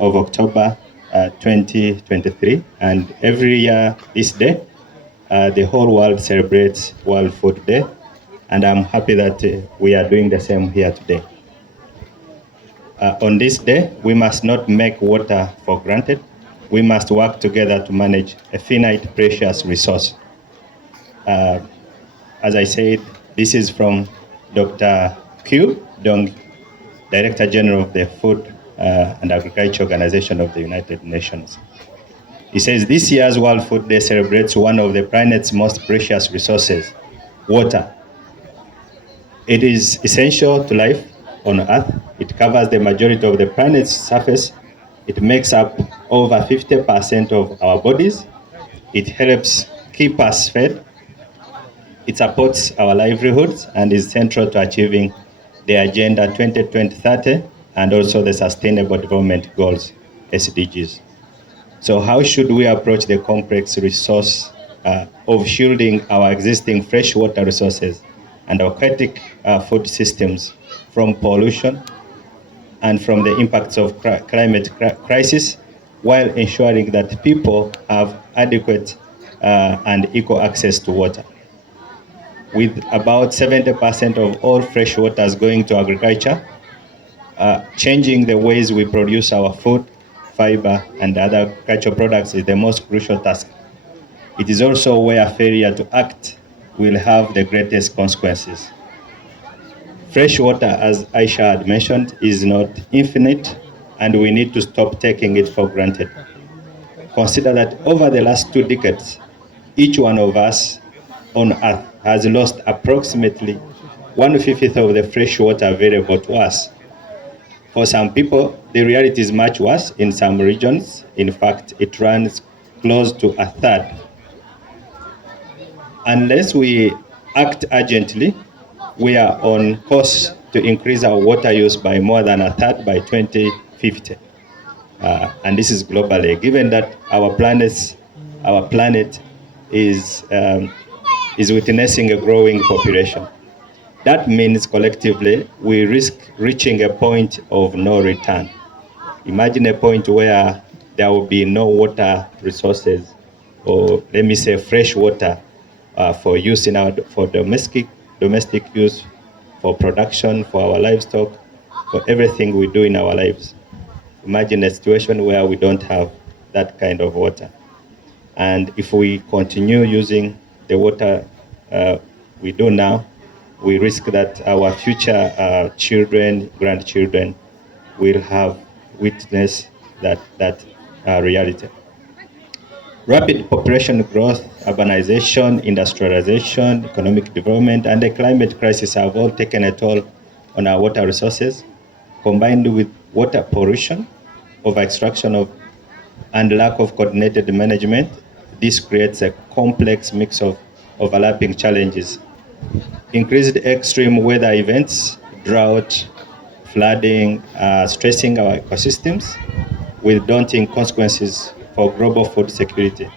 of October 2023, and every year this day, the whole world celebrates World Food Day, and I'm happy that we are doing the same here today. On this day, we must not make water for granted. We must work together to manage a finite, precious resource. As I said, this is from Dr. Q Dong, Director General of the Food and Agriculture Organization of the United Nations. He says, this year's World Food Day celebrates one of the planet's most precious resources, water. It is essential to life on Earth. It covers the majority of the planet's surface. It makes up over 50% of our bodies. It helps keep us fed. It supports our livelihoods and is central to achieving the Agenda 2030 and also the Sustainable Development Goals, SDGs. So how should we approach the complex resource of shielding our existing freshwater resources and aquatic food systems from pollution and from the impacts of climate crisis, while ensuring that people have adequate and equal access to water? With about 70% of all fresh waters going to agriculture, changing the ways we produce our food, fiber, and other agricultural products is the most crucial task. It is also where failure to act will have the greatest consequences. Fresh water, as Aisha had mentioned, is not infinite, and we need to stop taking it for granted. Consider that over the last 2 decades, each one of us on Earth has lost approximately 1/5 of the fresh water available to us. For some people, the reality is much worse in some regions. In fact, it runs close to 1/3. Unless we act urgently, we are on course to increase our water use by more than 1/3 by 2050. And this is globally, given that our planet is witnessing a growing population. That means collectively we risk reaching a point of no return. Imagine a point where there will be no water resources, or let me say fresh water, for use for domestic use, for production, for our livestock, for everything we do in our lives. Imagine a situation where we don't have that kind of water. And if we continue using the water we do now, we risk that our future children, grandchildren will have witnessed that reality. Rapid population growth, urbanization, industrialization, economic development, and the climate crisis have all taken a toll on our water resources. Combined with water pollution, over-extraction and lack of coordinated management, this creates a complex mix of overlapping challenges. Increased extreme weather events, drought, flooding, stressing our ecosystems with daunting consequences for global food security.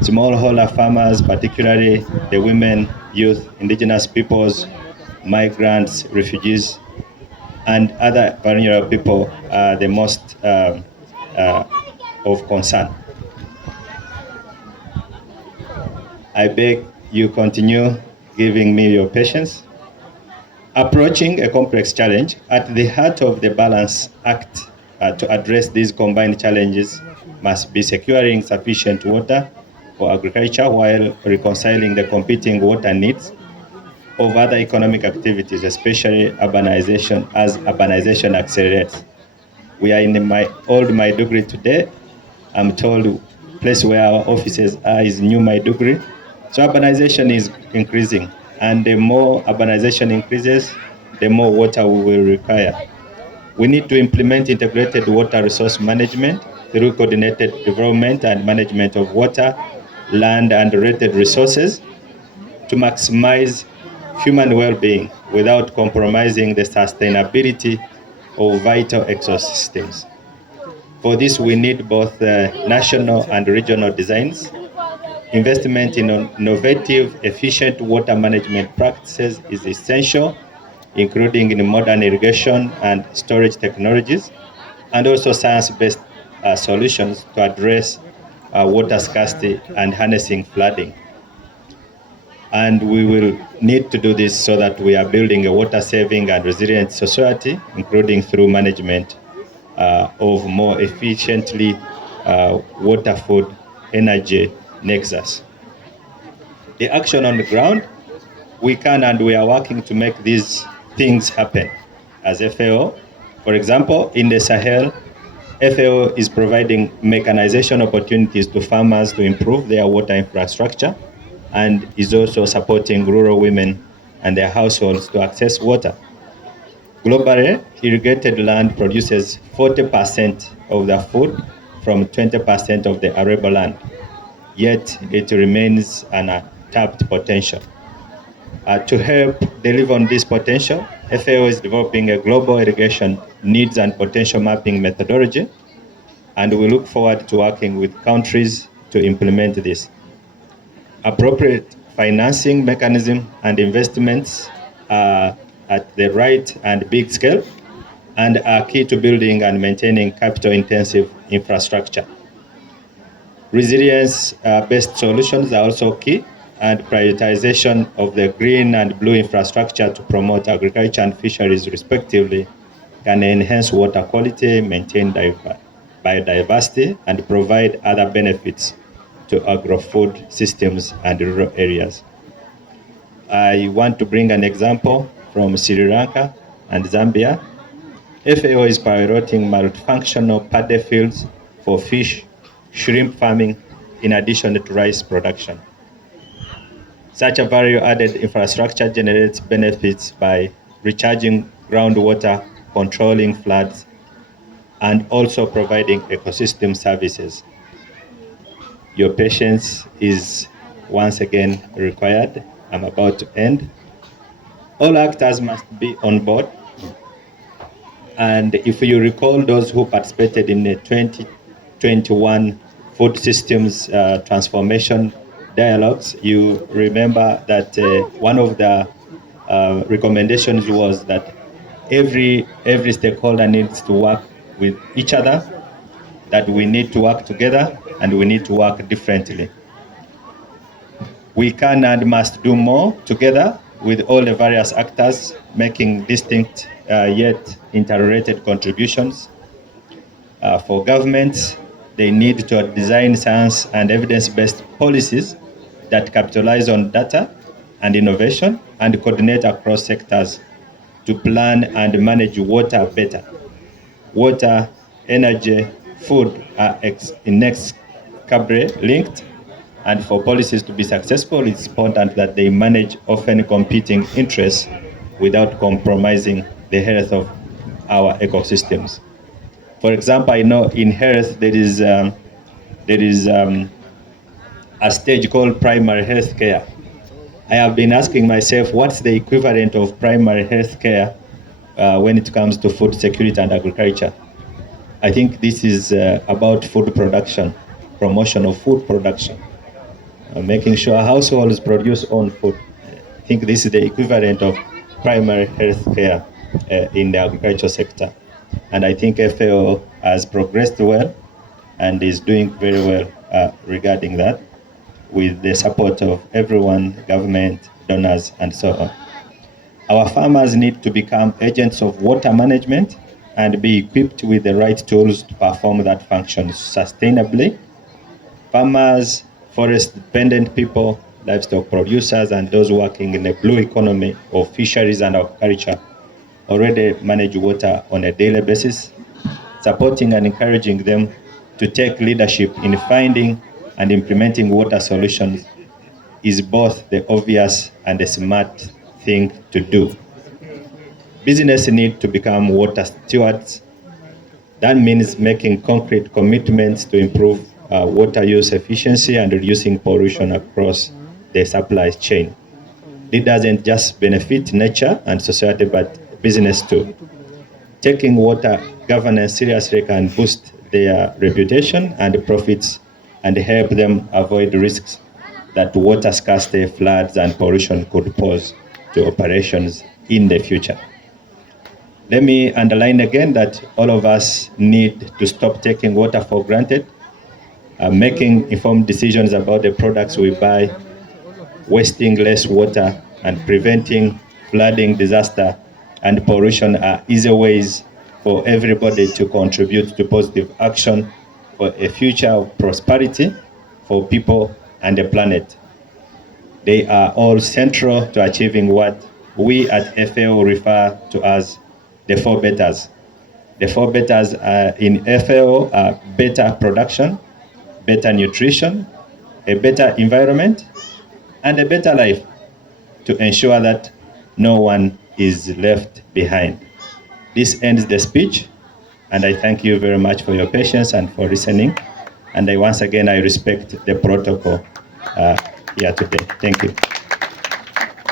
Smallholder farmers, particularly the women, youth, indigenous peoples, migrants, refugees, and other vulnerable people are the most of concern. I beg you continue giving me your patience. Approaching a complex challenge, at the heart of the Balance Act to address these combined challenges must be securing sufficient water for agriculture while reconciling the competing water needs of other economic activities, especially urbanization, as urbanization accelerates. We are in my old Maiduguri today. I'm told the place where our offices are is New Maiduguri. So urbanization is increasing, and the more urbanization increases, the more water we will require. We need to implement integrated water resource management through coordinated development and management of water, land, and related resources to maximize human well-being without compromising the sustainability of vital ecosystems. For this, we need both national and regional designs. Investment in innovative, efficient water management practices is essential, including in modern irrigation and storage technologies, and also science-based solutions to address water scarcity and harnessing flooding. And we will need to do this so that we are building a water-saving and resilient society, including through management of more efficiently water, food, energy nexus. The action on the ground, we can and we are working to make these things happen as FAO. For example, in the Sahel, FAO is providing mechanization opportunities to farmers to improve their water infrastructure and is also supporting rural women and their households to access water. Globally, irrigated land produces 40% of the food from 20% of the arable land, yet it remains an untapped potential. To help deliver on this potential, FAO is developing a global irrigation needs and potential mapping methodology, and we look forward to working with countries to implement this. Appropriate financing mechanism and investments at the right and big scale and are key to building and maintaining capital-intensive infrastructure. Resilience-based solutions are also key, and prioritization of the green and blue infrastructure to promote agriculture and fisheries respectively can enhance water quality, maintain biodiversity, and provide other benefits to agro-food systems and rural areas. I want to bring an example from Sri Lanka and Zambia. FAO is piloting multifunctional paddy fields for fish, shrimp farming, in addition to rice production. Such a value-added infrastructure generates benefits by recharging groundwater, controlling floods, and also providing ecosystem services. Your patience is once again required. I'm about to end. All actors must be on board. And if you recall those who participated in the 2021 Food Systems Transformation Dialogues, you remember that one of the recommendations was that every stakeholder needs to work with each other, that we need to work together and we need to work differently. We can and must do more together with all the various actors making distinct yet interrelated contributions. For governments, they need to design science and evidence-based policies that capitalize on data and innovation and coordinate across sectors to plan and manage water better. Water, energy, food are inextricably linked, and for policies to be successful, it's important that they manage often competing interests without compromising the health of our ecosystems. For example, I know in health there is a stage called primary health care. I have been asking myself, what's the equivalent of primary health care when it comes to food security and agriculture? I think this is about food production, promotion of food production, making sure households produce own food. I think this is the equivalent of primary health care in the agriculture sector. And I think FAO has progressed well and is doing very well regarding that, with the support of everyone, government, donors, and so on. Our farmers need to become agents of water management and be equipped with the right tools to perform that function sustainably. Farmers, forest-dependent people, livestock producers, and those working in the blue economy of fisheries and agriculture already manage water on a daily basis. Supporting and encouraging them to take leadership in finding and implementing water solutions is both the obvious and the smart thing to do. Business need to become water stewards. That means making concrete commitments to improve water use efficiency and reducing pollution across the supply chain. It doesn't just benefit nature and society, but business too. Taking water governance seriously can boost their reputation and profits and help them avoid risks that water scarcity, floods, and pollution could pose to operations in the future. Let me underline again that all of us need to stop taking water for granted, making informed decisions about the products we buy, wasting less water, and preventing flooding, disaster, and pollution are easy ways for everybody to contribute to positive action for a future of prosperity for people and the planet. They are all central to achieving what we at FAO refer to as the four betters. The four betters in FAO are better production, better nutrition, a better environment, and a better life to ensure that no one is left behind. This ends the speech, and I thank you very much for your patience and for listening. And once again, I respect the protocol here today. Thank you.